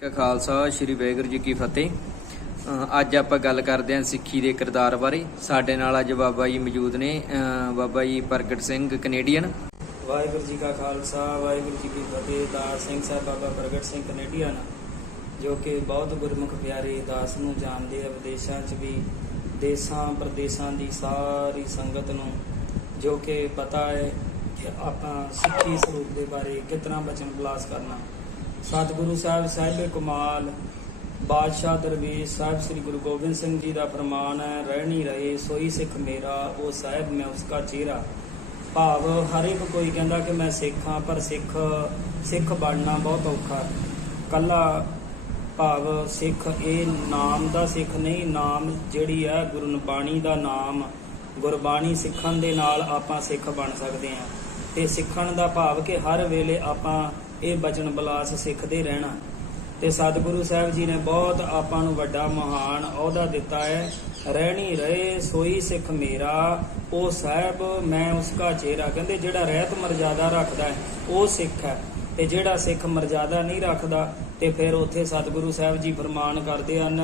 ਕਾ ਖਾਲਸਾ, ਸ੍ਰੀ ਵਾਹਿਗੁਰੂ ਜੀ ਕੀ ਫਤਿਹ। ਅੱਜ ਆਪਾਂ ਗੱਲ ਕਰਦੇ ਹਾਂ ਸਿੱਖੀ ਦੇ ਕਿਰਦਾਰ ਬਾਰੇ। ਸਾਡੇ ਨਾਲ ਅੱਜ ਬਾਬਾ ਜੀ ਮੌਜੂਦ ਨੇ ਬਾਬਾ ਜੀ ਪ੍ਰਗਟ ਸਿੰਘ, ਕੈਨੇਡੀਅਨ। ਵਾਹਿਗੁਰੂ ਜੀ ਕਾ ਖਾਲਸਾ, ਵਾਹਿਗੁਰੂ ਜੀ ਕੀ ਫਤਿਹ। ਦਾਸ ਸਿੰਘ ਸਾਹਿਬ ਬਾਬਾ ਪ੍ਰਗਟ ਸਿੰਘ, ਕੈਨੇਡੀਅਨ। ਜੋ ਕਿ ਬਹੁਤ ਗੁਰਮੁਖ ਪਿਆਰੇ ਦਾਸ ਨੂੰ ਜਾਣਦੇ ਆ ਵਿਦੇਸ਼ਾਂ 'ਚ ਵੀ। ਦੇਸ਼ਾਂ ਪ੍ਰਦੇਸ਼ਾਂ ਦੀ ਸਾਰੀ ਸੰਗਤ ਨੂੰ। ਜੋ ਕਿ ਪਤਾ ਹੈ ਕਿ ਆਪਾਂ ਸਿੱਖੀ ਸਰੂਪ ਦੇ ਬਾਰੇ ਕਿਤਨਾ ਬਚਨ ਬਲਾਸ ਕਰਨਾ। ਸਤਿਗੁਰੂ ਸਾਹਿਬ ਸਾਹਿਬ ਕਮਾਲ, ਬਾਦਸ਼ਾਹ ਦਰਵੇਸ਼ ਸਾਹਿਬ ਸ੍ਰੀ ਗੁਰੂ ਗੋਬਿੰਦ ਸਿੰਘ ਜੀ ਦਾ ਫਰਮਾਨ ਹੈ ਰਹਿਣੀ ਰਹੇ ਸੋਈ ਸਿੱਖ ਮੇਰਾ, ਉਹ ਸਾਹਿਬ ਮੈਂ ਉਸਕਾ ਚਿਹਰਾ। ਭਾਵ ਹਰ ਇੱਕ ਕੋਈ ਕਹਿੰਦਾ ਕਿ ਮੈਂ ਸਿੱਖ ਹਾਂ, ਪਰ ਸਿੱਖ ਸਿੱਖ ਬਣਨਾ ਬਹੁਤ ਔਖਾ ਕੱਲਾ ਭਾਵ ਸਿੱਖ ਇਹ ਨਾਮ ਦਾ ਸਿੱਖ ਨਹੀਂ, ਨਾਮ ਜਿਹੜੀ ਹੈ ਗੁਰੂ ਬਾਣੀ ਦਾ ਨਾਮ, ਗੁਰਬਾਣੀ ਸਿੱਖਣ ਦੇ ਨਾਲ ਆਪਾਂ ਸਿੱਖ ਬਣ ਸਕਦੇ ਹਾਂ। ਤੇ ਸਿੱਖਣ ਦਾ ਭਾਵ ਕਿ ਹਰ ਵੇਲੇ ਆਪਾਂ ਇਹ ਬਚਨ ਬਲਾਸ ਸਿੱਖਦੇ ਰਹਿਣਾ। ਤੇ ਸਤਿਗੁਰੂ ਸਾਹਿਬ ਜੀ ਨੇ ਬਹੁਤ ਆਪਾਂ ਨੂੰ ਵੱਡਾ ਮਹਾਨ ਅਹੁਦਾ ਦਿੱਤਾ ਹੈ। ਰਹਿਣੀ ਰਹੇ, ਸੋਈ ਸਿੱਖ ਮੇਰਾ। ਉਹ ਸਾਹਿਬ, ਮੈਂ ਉਸਕਾ ਚਿਹਰਾ ਕਹਿੰਦੇ ਜਿਹੜਾ ਰਹਿਤ ਮਰਜ਼ਾਦਾ ਰੱਖਦਾ ਹੈ, ਉਹ ਸਿੱਖ ਹੈ। ਤੇ ਜਿਹੜਾ ਸਿੱਖ ਮਰਜ਼ਾਦਾ ਨਹੀਂ ਰੱਖਦਾ, ਤੇ ਫਿਰ ਉੱਥੇ ਸਤਿਗੁਰੂ ਸਾਹਿਬ ਜੀ ਫਰਮਾਨ ਕਰਦੇ ਹਨ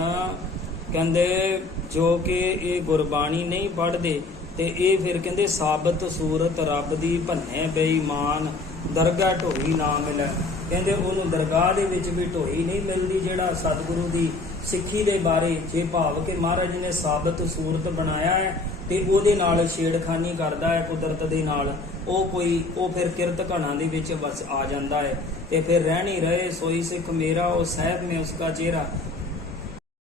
ਕਹਿੰਦੇ, ਜੋ ਕਿ ਇਹ ਗੁਰਬਾਣੀ ਨਹੀਂ ਪੜ੍ਹਦੇ, ਤੇ ਇਹ ਫਿਰ ਕਹਿੰਦੇ, ਸਾਬਤ ਸੂਰਤ ਰੱਬ ਦੀ ਭੰਨੇ ਬੇਈਮਾਨ, ਦਰਗਾਹ ਢੋਈ ਨਾ ਮਿਲੇ। ਕਹਿੰਦੇ, ਉਹਨੂੰ ਦਰਗਾਹ ਦੇ ਵਿੱਚ ਵੀ ਢੋਈ ਨਹੀਂ ਮਿਲਦੀ, ਜਿਹੜਾ ਸਤਿਗੁਰੂ ਦੀ ਸਿੱਖੀ ਦੇ ਬਾਰੇ ਜੇ ਭਾਵ ਕਿ ਮਹਾਰਾਜ ਨੇ ਸਾਬਤ ਸੂਰਤ ਬਣਾਇਆ ਹੈ, ਤੇ ਉਹਦੇ ਨਾਲ ਛੇੜਖਾਨੀ ਕਰਦਾ ਹੈ, ਕੁਦਰਤ ਦੇ ਨਾਲ, ਉਹ ਕੋਈ, ਉਹ ਫਿਰ ਕਿਰਤ ਘਣਾ ਦੇ ਵਿੱਚ ਵਸ ਆ ਜਾਂਦਾ ਹੈ। ਤੇ ਫਿਰ ਰਹਿਣੀ ਰਹੇ, ਸੋਈ ਸਿੱਖ ਮੇਰਾ, ਉਹ ਸਾਹਿਬ ਮੈਂ ਉਸਕਾ ਚਿਹਰਾ।